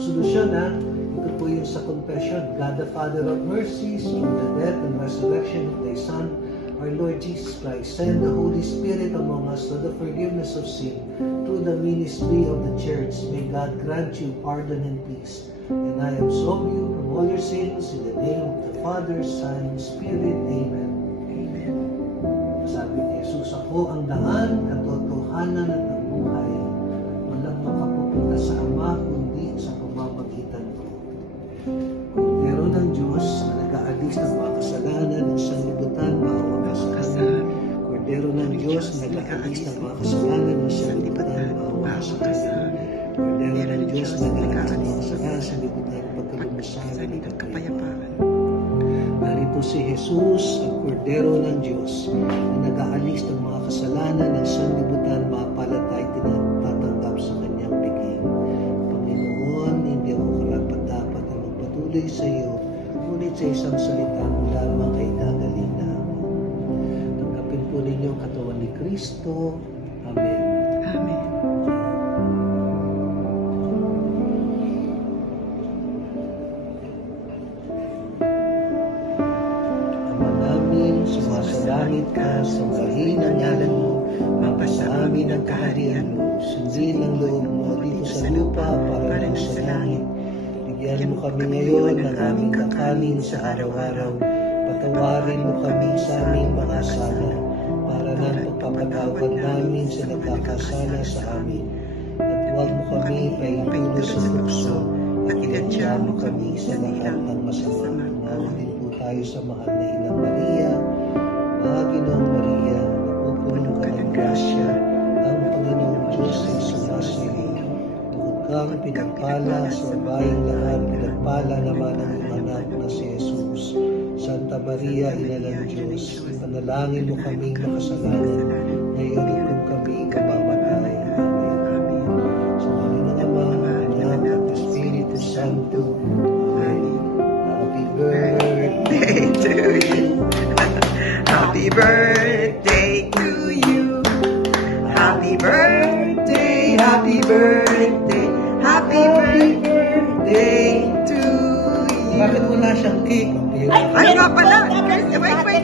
solusyon ha. Ito po yung sa confession. God the Father of mercies, through the death and resurrection of Thy Son, our Lord Jesus Christ, send the Holy Spirit among us to the forgiveness of sin through the ministry of the Church. May God grant you pardon and peace. And I absolve you from all your sins in the name of the Father, Son, and Spirit. Amen. Amen. Sabi ni Jesus, ako ang daan, katotohanan at ang buhay. Walang makapupunta sa Ama kundi sa pamamagitan ko. Kordero ng Diyos na nag-aalis ng mga kasalanan ng sanlibutan, maawa ka sa kanya. Kordero ng Diyos na nag-aalis ng mga kasalanan ng sanlibutan, maawa ka sa kanya. Kordero ng Diyos na nag-aalis ng mga kasalanan ng sanlibutan, pagkalumusan ng kapayapaan. Narito si Jesus, ang Kordero ng Diyos na nag-aalis ng mga kasalanan ng sanlibutan, mapalad ay tinatanggap sa kanyang biging. Panginoon, hindi ako karapat-dapat na magpatuloy sa iyo, ngunit sa isang salita mo lamang ay gagaling na ako. Tanggapin po ninyo ang katawan ni Kristo. Amen. Amen. Sumasalangit ka, sambahin ang ngalan mo, mapasa amin ang kaharian mo, sundin ang loob mo dito sa lupa para sa langit. Bigyan mo kami ngayon ng aming kakanin sa araw-araw, patawarin mo kami sa aming mga sala, para ng pagpapatawad namin sa nagkakasala sa amin. At huwag mo kami paitulo sa tukso, at iladya mo kami sa lahat ng masama. Nawalin po tayo sa mahal na Inang Maria. Panginoong Maria, napupuno ka ng grasya, ang Panginoong Diyos ay sumasa iyo. Bukod kang pinagpala sa babayeng lahat, pinagpala naman ang iyong anak na si Jesus. Santa Maria, Ina ng Diyos, panalangin mo kaming makasalanan, ngayon kung kami kamamatay. Amen. Sa ngalan ng Ama, Anak, at Espiritu Santo. Amen. Happy birthday to you. Happy birthday to you. Happy birthday, happy birthday, happy birthday to you. Bakit wala siyang cake? Ay nga pala. Wait.